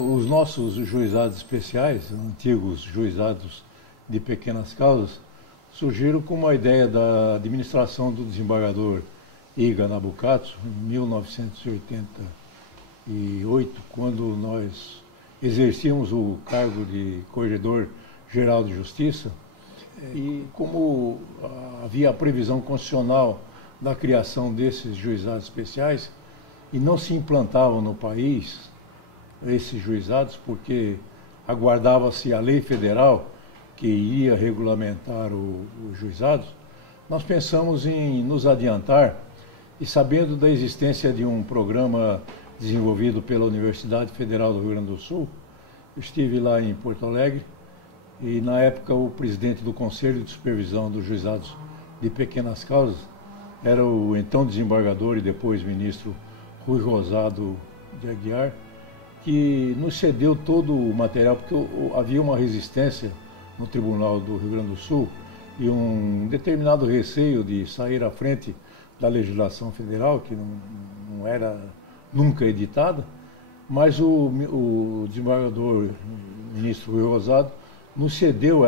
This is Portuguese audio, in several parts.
Os nossos juizados especiais, antigos juizados de pequenas causas, surgiram com uma ideia da administração do desembargador Iga Nabucato, em 1988, quando nós exercíamos o cargo de Corregedor-Geral de Justiça. E como havia a previsão constitucional da criação desses juizados especiais, e não se implantavam no país esses juizados, porque aguardava-se a lei federal que iria regulamentar os juizados, nós pensamos em nos adiantar e, sabendo da existência de um programa desenvolvido pela Universidade Federal do Rio Grande do Sul, eu estive lá em Porto Alegre e, na época, o presidente do Conselho de Supervisão dos Juizados de Pequenas Causas era o então desembargador e depois ministro Rui Rosado de Aguiar, que nos cedeu todo o material, porque havia uma resistência no Tribunal do Rio Grande do Sul e um determinado receio de sair à frente da legislação federal, que não era nunca editada, mas o desembargador, ministro Rui Rosado, nos cedeu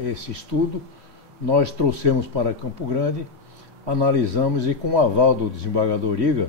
esse estudo, nós trouxemos para Campo Grande, analisamos e, com o aval do desembargador Iga,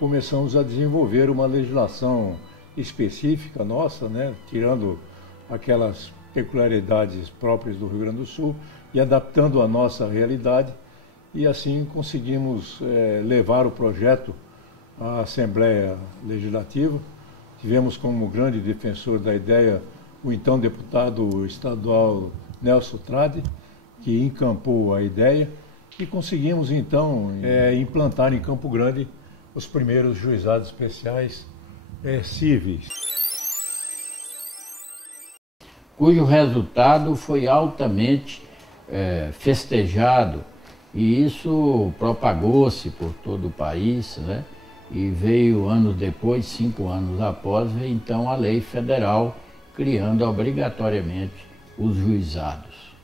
começamos a desenvolver uma legislação específica nossa, né, tirando aquelas peculiaridades próprias do Rio Grande do Sul e adaptando a nossa realidade, e assim conseguimos levar o projeto à Assembleia Legislativa. Tivemos como grande defensor da ideia o então deputado estadual Nelson Trade, que encampou a ideia, e conseguimos então implantar em Campo Grande os primeiros juizados especiais cíveis, cujo resultado foi altamente festejado, e isso propagou-se por todo o país, né? E veio anos depois, 5 anos após, veio então a lei federal criando obrigatoriamente os juizados.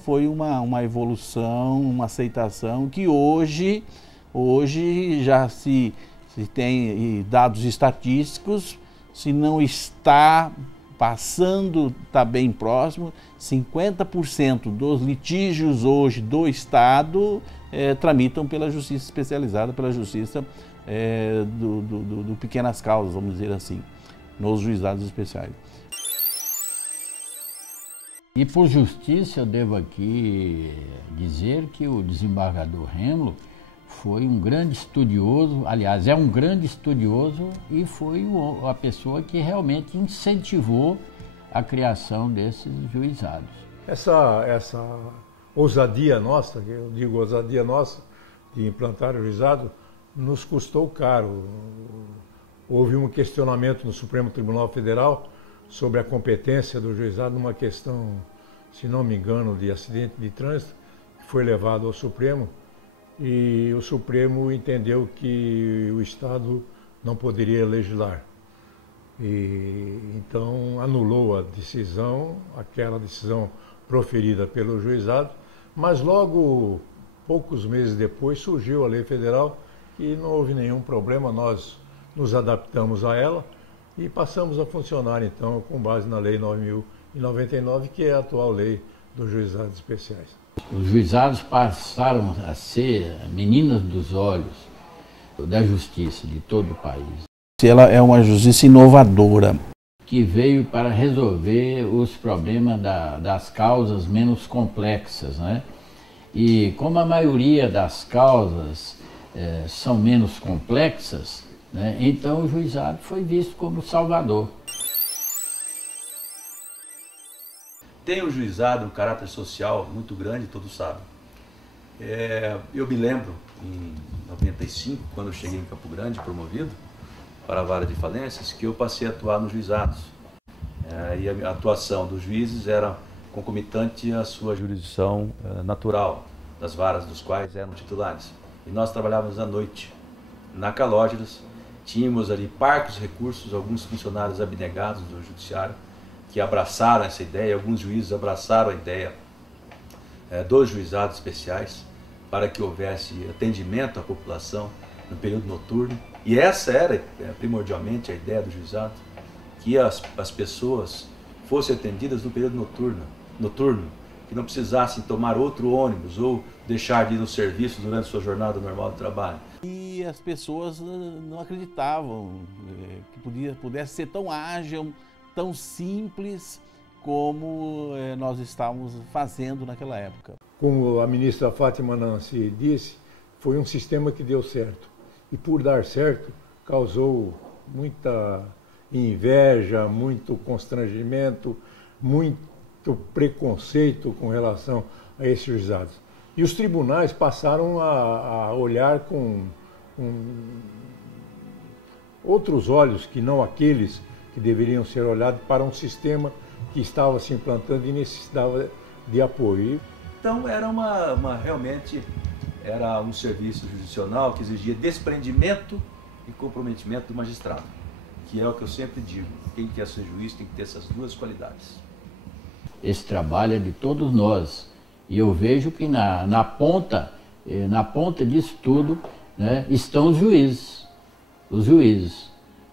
Foi uma evolução, uma aceitação que hoje já se tem dados estatísticos, se não está passando, está bem próximo, 50% dos litígios hoje do Estado tramitam pela justiça especializada, pela justiça do pequenas causas, vamos dizer assim, nos juizados especiais. E por justiça eu devo aqui dizer que o desembargador Rêmulo foi um grande estudioso, aliás, é um grande estudioso, e foi a pessoa que realmente incentivou a criação desses juizados. Essa ousadia nossa, eu digo ousadia nossa, de implantar o juizado, nos custou caro. Houve um questionamento no Supremo Tribunal Federal sobre a competência do juizado numa questão, se não me engano, de acidente de trânsito, que foi levado ao Supremo. E o Supremo entendeu que o Estado não poderia legislar. E então anulou a decisão, aquela decisão proferida pelo juizado, mas logo, poucos meses depois, surgiu a lei federal e não houve nenhum problema, nós nos adaptamos a ela e passamos a funcionar então com base na Lei 9.099, que é a atual lei dos juizados especiais. Os juizados passaram a ser meninas dos olhos da justiça de todo o país. Ela é uma justiça inovadora, que veio para resolver os problemas das causas menos complexas, né? E como a maioria das causas são menos complexas, né, então o juizado foi visto como salvador. Tem o juizado um caráter social muito grande, todos sabem. Eu me lembro, em 95, quando eu cheguei em Campo Grande, promovido para a vara de falências, que eu passei a atuar nos juizados. E a atuação dos juízes era concomitante à sua jurisdição natural, das varas dos quais eram titulares. E nós trabalhávamos à noite, na Calógeras, tínhamos ali parcos recursos, alguns funcionários abnegados do judiciário, que abraçaram essa ideia, alguns juízes abraçaram a ideia dos juizados especiais para que houvesse atendimento à população no período noturno. E essa era primordialmente a ideia do juizado, que as pessoas fossem atendidas no período noturno, que não precisassem tomar outro ônibus ou deixar de ir no serviço durante sua jornada normal de trabalho. E as pessoas não acreditavam que pudesse ser tão ágil, tão simples como nós estávamos fazendo naquela época. Como a ministra Fátima Nancy disse, foi um sistema que deu certo. E por dar certo, causou muita inveja, muito constrangimento, muito preconceito com relação a esses juizados. E os tribunais passaram a olhar com outros olhos que não aqueles que deveriam ser olhados para um sistema que estava se implantando e necessitava de apoio. Então realmente era um serviço jurisdicional que exigia desprendimento e comprometimento do magistrado, que é o que eu sempre digo: quem quer ser juiz tem que ter essas duas qualidades. Esse trabalho é de todos nós, e eu vejo que na ponta disso tudo, né, estão os juízes,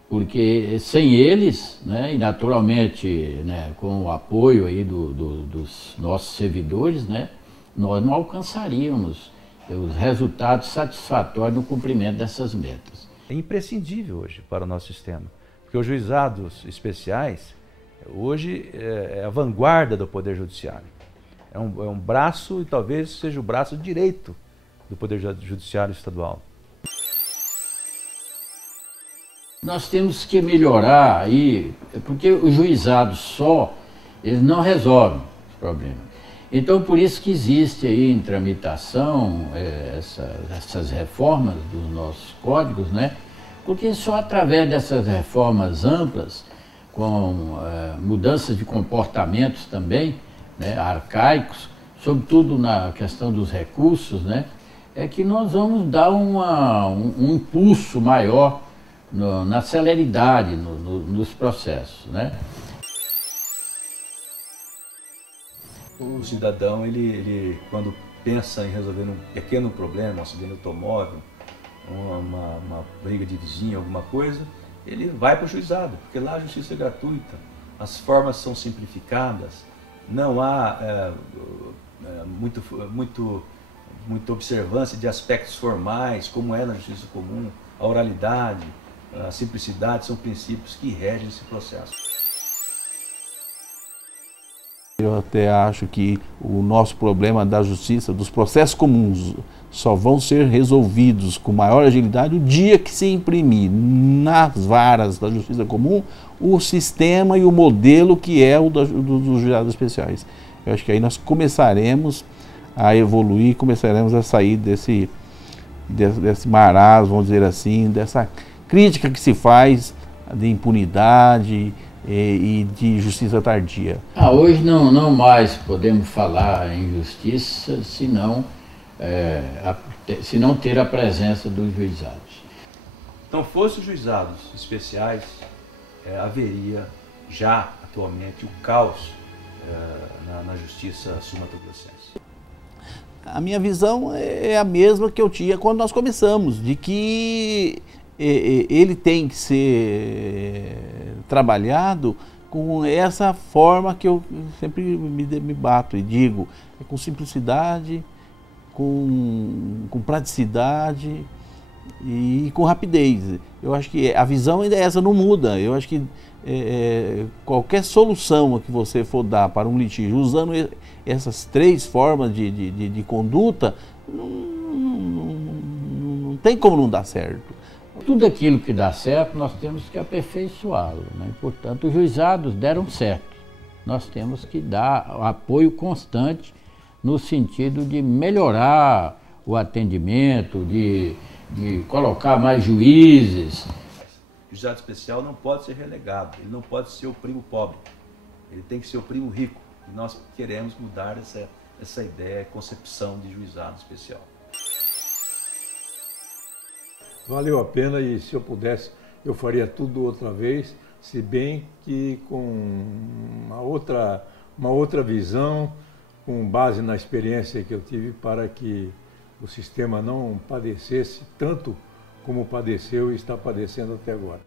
porque sem eles, né, e naturalmente, né, com o apoio aí dos nossos servidores, né, nós não alcançaríamos os resultados satisfatórios no cumprimento dessas metas. É imprescindível hoje para o nosso sistema, porque os juizados especiais hoje é a vanguarda do Poder Judiciário. É um braço, e talvez seja o braço direito do Poder Judiciário estadual. Nós temos que melhorar aí, porque os juizados só, eles não resolvem os problemas. Então, por isso que existe aí em tramitação essas reformas dos nossos códigos, né? Porque só através dessas reformas amplas, com mudanças de comportamentos também, né, arcaicos, sobretudo na questão dos recursos, né, é que nós vamos dar um impulso maior na celeridade nos processos, né? O cidadão, ele quando pensa em resolver um pequeno problema, um acidente automóvel, uma briga de vizinho, alguma coisa, ele vai para o juizado, porque lá a justiça é gratuita, as formas são simplificadas, não há muita observância de aspectos formais, como é na justiça comum, a oralidade, a simplicidade são princípios que regem esse processo. Eu até acho que o nosso problema da justiça, dos processos comuns, só vão ser resolvidos com maior agilidade o dia que se imprimir nas varas da justiça comum o sistema e o modelo que é o dos juizados especiais. Eu acho que aí nós começaremos a evoluir, começaremos a sair desse marasmo, vamos dizer assim, dessa crítica que se faz de impunidade e de justiça tardia. Hoje não mais podemos falar em justiça se não ter a presença dos juizados. Então, fosse os juizados especiais, haveria já atualmente o caos na justiça sul-mato-grossense. A minha visão é a mesma que eu tinha quando nós começamos, de que ele tem que ser trabalhado com essa forma que eu sempre me bato e digo, com simplicidade, com praticidade e com rapidez. Eu acho que a visão ainda é essa, não muda. Eu acho que qualquer solução que você for dar para um litígio usando essas três formas de conduta, não tem como não dar certo. Tudo aquilo que dá certo, nós temos que aperfeiçoá-lo, né? Portanto, os juizados deram certo. Nós temos que dar apoio constante no sentido de melhorar o atendimento, de colocar mais juízes. O juizado especial não pode ser relegado, ele não pode ser o primo pobre, ele tem que ser o primo rico. E nós queremos mudar essa ideia, concepção de juizado especial. Valeu a pena e se eu pudesse, eu faria tudo outra vez, se bem que com uma outra visão, com base na experiência que eu tive para que o sistema não padecesse tanto como padeceu e está padecendo até agora.